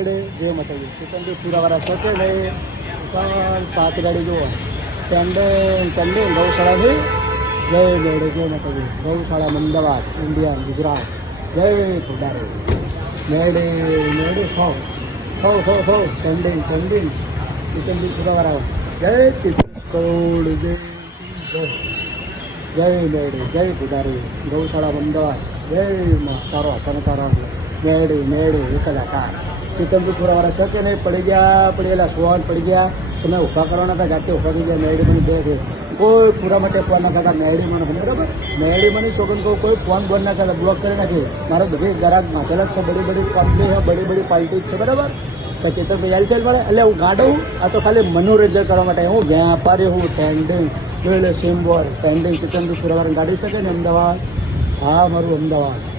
જે મટાવી સિકંદી પૂરાવાળા શકે ને વિશાળ પાતગાડી જુઓ પેન્ડેલ ગૌશાળાથી જય મેળે જે મટાવી ગૌશાળા અમદાવાદ ઇન્ડિયા ગુજરાત જય ખુદારે મેળે મેળે હો પેન્ડિંગ સિકંદી પૂરાવાળા જય કરોડ જય મેળે જય ખુદારે ગૌશાળા અમદાવાદ જય માં તારો કનકારા મેળે કલાકાર સિકંદી પૂરાવાળા શકે નહીં પડી ગયા પડેલા સોહાન પડી ગયા તમે ઊભા કરવાના હતા જાતે ઊભા થઈ ગયા મેળી મને બે છે કોઈ પૂરા માટે ફોન ના કરતા મેળી મને બરાબર મેળી મને શોખન કહું કોઈ ફોન બંધ ના કરતા બ્લોક કરી નાખે મારો બધી ગ્રાહક માથેલા છે બડી કંપની છે બડી પાર્ટી છે બરાબર તો ચેતનભાઈ એલપીએલ મળે એટલે હું ગાડું આ તો ખાલી મનોરંજન કરવા માટે હું વ્યાપારી હું પેન્ડિંગ જોઈ લે સિમ્બોલ પેન્ડિંગ સિકંદી પૂરાવાળા ગાડી શકે ને અમદાવાદ હા મારું અમદાવાદ